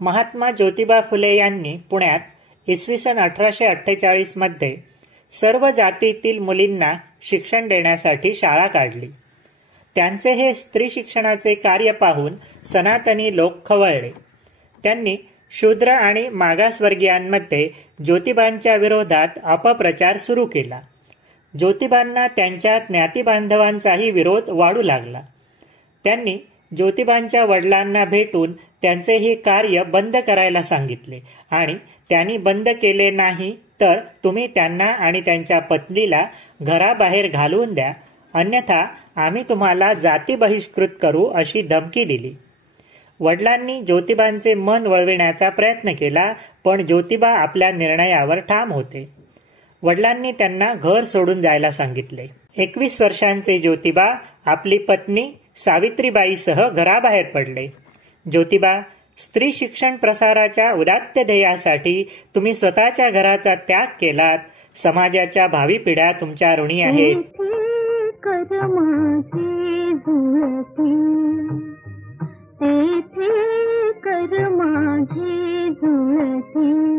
महात्मा ज्योतिबा फुले यांनी पुण्यात इसवी सन 1848 मध्ये सर्व जातीतील मुलींना शिक्षण देण्यासाठी शाळा काढली. त्यांचे हे स्त्री शिक्षणाचे कार्य पाहून सनातनी लोक खवळले. त्यांनी शूद्र आणि मागासवर्गीयांमध्ये ज्योतिबांच्या विरोधात अपप्रचार सुरू केला. ज्योतिबांना त्यांच्या ज्ञातिबांधवांचाही विरोध वाढू लागला. त्यांनी ज्योतिबांच्या वडिलांना भेटून त्यांचे हे कार्य बंद करायला सांगितले आणि त्यांनी बंद केले नाही तर तुम्ही त्यांना आणि त्यांच्या पत्नीला घराबाहेर घालवून द्या, अन्यथा आम्ही तुम्हाला जाती बहिष्कृत करू अशी धमकी दिली. वडिलांनी ज्योतिबांचे मन वळविण्याचा प्रयत्न केला, पण ज्योतिबा आपल्या निर्णयावर ठाम होते. वडिलांनी त्यांना घर सोडून जायला सांगितले. 21 वर्षांचे ज्योतिबा आपली पत्नी सावित्रीबाईसह घराबाहेर पडले. ज्योतिबा, स्त्री शिक्षण प्रसाराच्या उदात्त ध्येयासाठी तुम्ही स्वतःच्या घराचा त्याग केलात. समाजाच्या भावी पिढ्या तुमच्या ऋणी आहेत. कर माझी जुळती